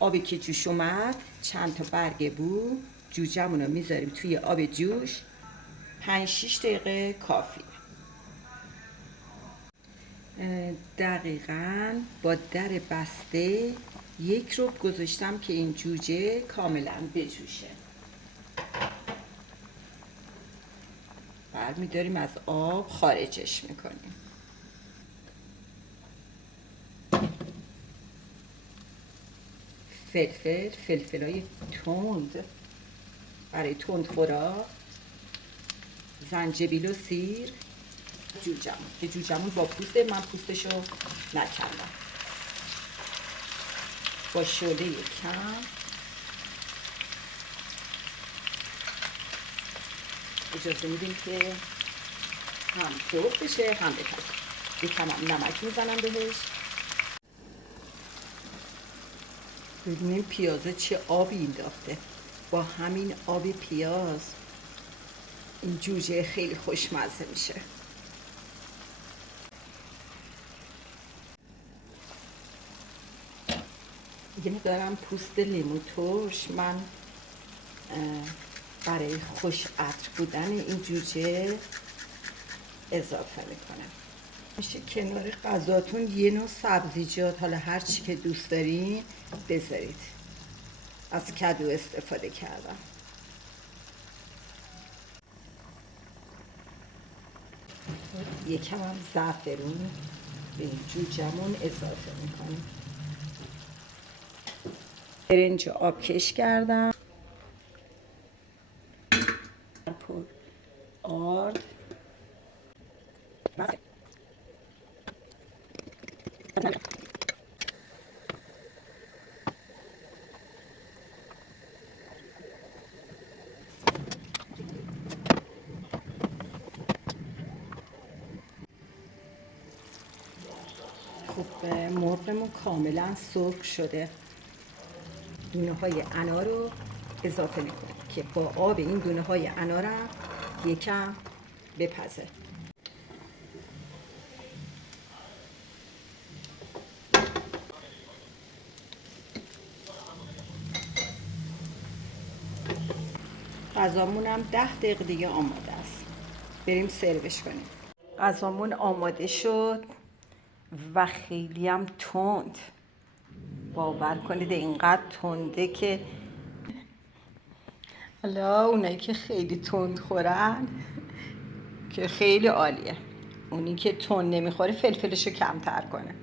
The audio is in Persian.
آبی که جوش اومد چند تا برگ بو جوجه‌مون رو میذاریم توی آب جوش 5-6 دقیقه کافی. دقیقاً با در بسته 1 ربع گذاشتم که این جوجه کاملا بجوشه. بعد می‌داریم از آب خارجش میکنیم. فلفلای تند برای تندخورا، زنجبیل و سیر، جوجه‌مون با پوسته، من پوستشو نکندم، با شعله کم اجازه میدیم که هم سرخ بشه هم بپزه. یکم هم نمک میزنم بهش. ببینیم پیازه چه آبی انداخته. با همین آب پیاز این جوجه خیلی خوشمزه میشه. دیگه می‌دارم پوست لیمو ترش. من برای خوش عطر بودن این جوجه اضافه میکنم. میشه کنار غذاتون یه نوع سبزیجات، حالا هر چی که دوست دارین بذارید. از کدو استفاده کردم. یکم هم زعفرون به این جوجه‌مون اضافه میکنیم. برنج آبکش کردم، پر آرد، خب مرغمون کاملا سرخ شده. دونه های انار رو اضافه میکنیم که با آب این دونه های انارم یکم بپزه. غذامون هم 10 دقیقه دیگه آماده است. بریم سروش کنیم. غذامون آماده شد و خیلی هم تند. باور کنید اینقدر تنده که حالا اونایی که خیلی تند خورن که خیلی عالیه. اونی که تند نمیخوره فلفلشو کمتر کنه.